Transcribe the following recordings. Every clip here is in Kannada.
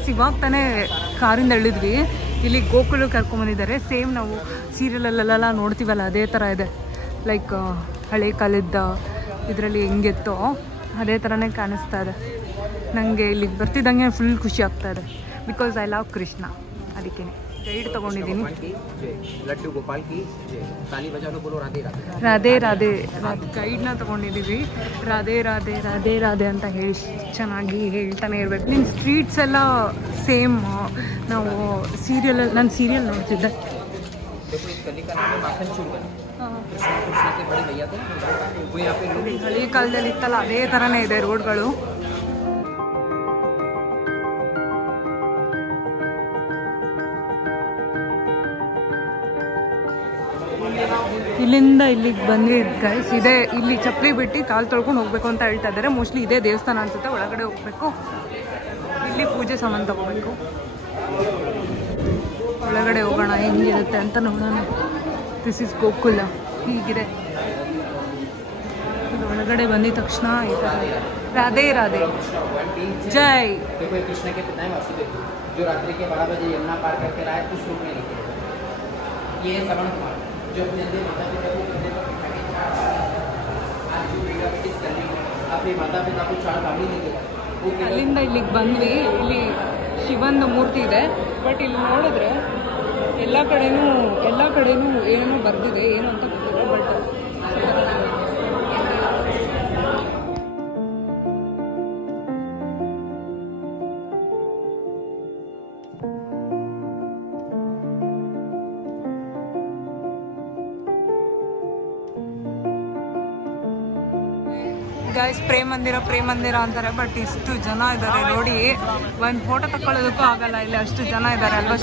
ಗೈಸ್ ಇವಾಗ ತಾನೇ ಕಾರಿಂದ ಇಳಿದ್ವಿ. ಇಲ್ಲಿ ಗೋಕುಲ ಕರ್ಕೊಂಬಂದಿದ್ದಾರೆ. ಸೇಮ್ ನಾವು ಸೀರಿಯಲಲ್ಲೆಲ್ಲ ನೋಡ್ತೀವಲ್ಲ ಅದೇ ಥರ ಇದೆ. ಲೈಕ್ ಹಳೆ ಕಾಲದ ಇದರಲ್ಲಿ ಹೆಂಗಿತ್ತೋ ಅದೇ ಥರನೇ ಕಾಣಿಸ್ತಾ ಇದೆ. ನನಗೆ ಇಲ್ಲಿಗೆ ಬರ್ತಿದ್ದಂಗೆ ಫುಲ್ ಖುಷಿ ಆಗ್ತಾ ಇದೆ. Because I love Krishna. ಅದಕ್ಕೆ ಗೈಡ್ ತೊಗೊಂಡಿದ್ದೀನಿ. ರಾಧೆ ರಾಧೆ ಗೈಡ್ನ ತೊಗೊಂಡಿದ್ದೀವಿ. ರಾಧೆ ರಾಧೆ ರಾಧೆ ರಾಧೆ ಅಂತ ಹೇಳಿ ಚೆನ್ನಾಗಿ ಹೇಳ್ತಾನೆ ಇರಬೇಕು. ನಿನ್ನ ಸ್ಟ್ರೀಟ್ಸ್ ಎಲ್ಲ ಸೇಮ್ ನಾವು ಸೀರಿಯಲಲ್ಲಿ ನಾನು ಸೀರಿಯಲ್ ನೋಡ್ತಿದ್ದೆ. ಹಳೆ ಕಾಲದಲ್ಲಿ ಇತ್ತಲ್ಲ ಅದೇ ಥರನೇ ಇದೆ ರೋಡ್ಗಳು. ಇಲ್ಲಿಂದ ಇಲ್ಲಿಗೆ ಬಂದಿದ್ದು ಗೈಸ್ ಇದೆ. ಇಲ್ಲಿ ಚಪ್ಪಲಿ ಬಿಟ್ಟು ಕಾಲು ತೊಳ್ಕೊಂಡು ಹೋಗ್ಬೇಕು ಅಂತ ಹೇಳ್ತಾ ಇದ್ದಾರೆ. ಮೋಸ್ಟ್ಲಿ ಇದೇ ದೇವಸ್ಥಾನ ಅನ್ಸುತ್ತೆ. ಒಳಗಡೆ ಹೋಗ್ಬೇಕು. ಇಲ್ಲಿ ಪೂಜೆ ಸಾಮಾನು ತಗೋಬೇಕು. ಒಳಗಡೆ ಹೋಗೋಣ ಹೆಂಗಿರುತ್ತೆ ಅಂತ ನೋಡೋಣ. This is Gokula. ಹೀಗಿದೆ. ಇದು ಒಳಗಡೆ ಬಂದಿದ ತಕ್ಷಣ ಈ ಥರ ರಾಧೆ ರಾಧೆ ಜೈ. ಅಲ್ಲಿಂದ ಇಲ್ಲಿಗೆ ಬಂದ್ವಿ. ಇಲ್ಲಿ ಶಿವಂದು ಮೂರ್ತಿ ಇದೆ. ಬಟ್ ಇಲ್ಲಿ ನೋಡಿದ್ರೆ ಎಲ್ಲ ಕಡೆನೂ ಏನೋ ಬರ್ದಿದೆ. ಏನು ಅಂತ ಗೊತ್ತಿಲ್ಲ. ಬಟ್ ಗೈಸ್ ಪ್ರೇಮ್ ಮಂದಿರ ಅಂತಾರೆ. ಬಟ್ ಇಷ್ಟು ಜನ ಇದ್ದಾರೆ ನೋಡಿ. ಒಂದು ಫೋಟೋ ತಗೊಳ್ಳೋದಕ್ಕೂ ಆಗಲ್ಲ. ಇಲ್ಲಿ ಅಷ್ಟು ಜನ ಇದ್ದಾರೆ ಅಲ್ವಾ.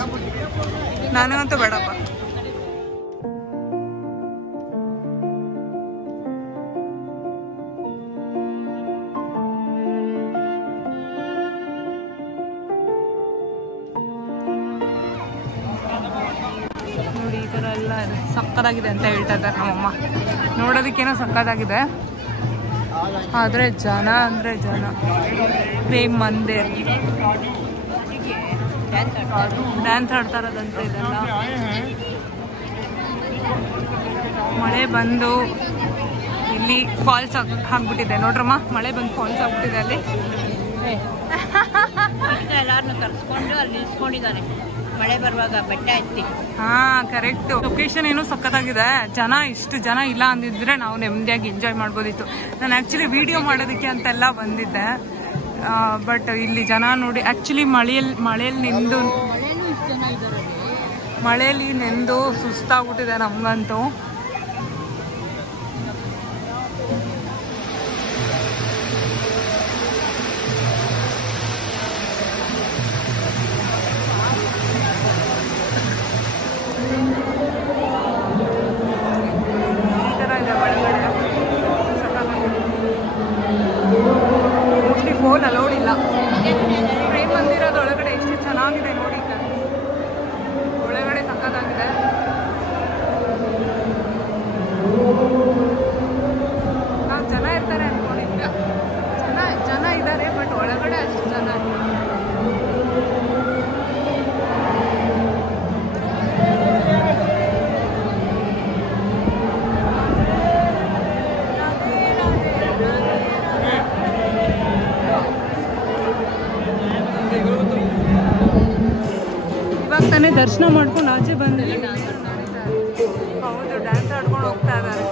ನಾನಂತೂ ಬೇಡಪ್ಪ. ನೋಡಿ ಈ ಥರ ಎಲ್ಲ ಇದೆ. ಸಕ್ಕತ್ತಾಗಿದೆ ಅಂತ ಹೇಳ್ತಾ ಇದ್ದಾರೆ ನಮ್ಮಮ್ಮ. ನೋಡೋದಕ್ಕೇನೋ ಸಕ್ಕತ್ತಾಗಿದೆ. ಆದರೆ ಜನ ಅಂದರೆ ಜನ. ಪ್ರೇಮ್ ಮಂದಿರ್ ಡ್ಯಾನ್ಸ್ ಆಡ್ತಾ ಇರೋದಂತೆ ಇದೆಲ್ಲ. ಮಳೆ ಬಂದು ಇಲ್ಲಿ ಫಾಲ್ಸ್ ಆಗ್ಬಿಟ್ಟಿದೆ ನೋಡ್ರಮ್ಮ. ಮಳೆ ಬಂದು ಫಾಲ್ಸ್ ಆಗ್ಬಿಟ್ಟಿದೆ ಅಲ್ಲಿ. ಎಲ್ಲಾರನ್ನು ಕರ್ಸ್ಕೊಂಡು ಅಲ್ಲಿ ನಿಲ್ಸ್ಕೊಂಡಿದ್ದಾನೆ ಮಳೆ ಬರುವಾಗ ಬೆಟ್ಟ ಎತ್ತಿ. ಹಾ ಕರೆಕ್ಟ್. ಲೊಕೇಶನ್ ಏನೋ ಸಖತ್ತಾಗಿದೆ. ಜನ ಇಷ್ಟು ಜನ ಇಲ್ಲ ಅಂದಿದ್ರೆ ನಾವು ನೆಮ್ಮದಿಯಾಗಿ ಎಂಜಾಯ್ ಮಾಡ್ಬೋದಿತ್ತು. ನಾನು ಆ್ಯಕ್ಚುಲಿ ವಿಡಿಯೋ ಮಾಡೋದಕ್ಕೆ ಅಂತೆಲ್ಲ ಬಂದಿದ್ದೆ. ಬಟ್ ಇಲ್ಲಿ ಜನ ನೋಡಿ. ಆ್ಯಕ್ಚುಲಿ ಮಳೆಯಲ್ಲಿ ನೆಂದು ಸುಸ್ತಾಗ್ಬಿಟ್ಟಿದೆ ನಮಗಂತೂ. ಮೋಸ್ಟ್ಲಿ ಫೋನ್ ಅಲೋಡ್ ಇಲ್ಲ. ಪ್ರೇಮ್ ಮಂದಿರದೊಳಗಡೆ ಎಷ್ಟು ಚೆನ್ನಾಗಿದೆ ನೋಡಿ. ಒಳಗಡೆ ಸಕ್ಕತ್ತಾಗಿದೆ. ನಾವು ಜನ ಇರ್ತಾರೆ ಅನ್ಕೊಂಡಿದ್ದೆ. ಜನ ಇದ್ದಾರೆ. ಬಟ್ ಒಳಗಡೆ ಅಷ್ಟು ಜನ ತಾನೇ ದರ್ಶನ ಮಾಡ್ಕೊಂಡು ಆಚೆ ಬಂದಿಲ್ಲ. ಹೌದು ಡ್ಯಾನ್ಸ್ ಆಡ್ಕೊಂಡು ಹೋಗ್ತಾ ಇದ್ದಾರೆ.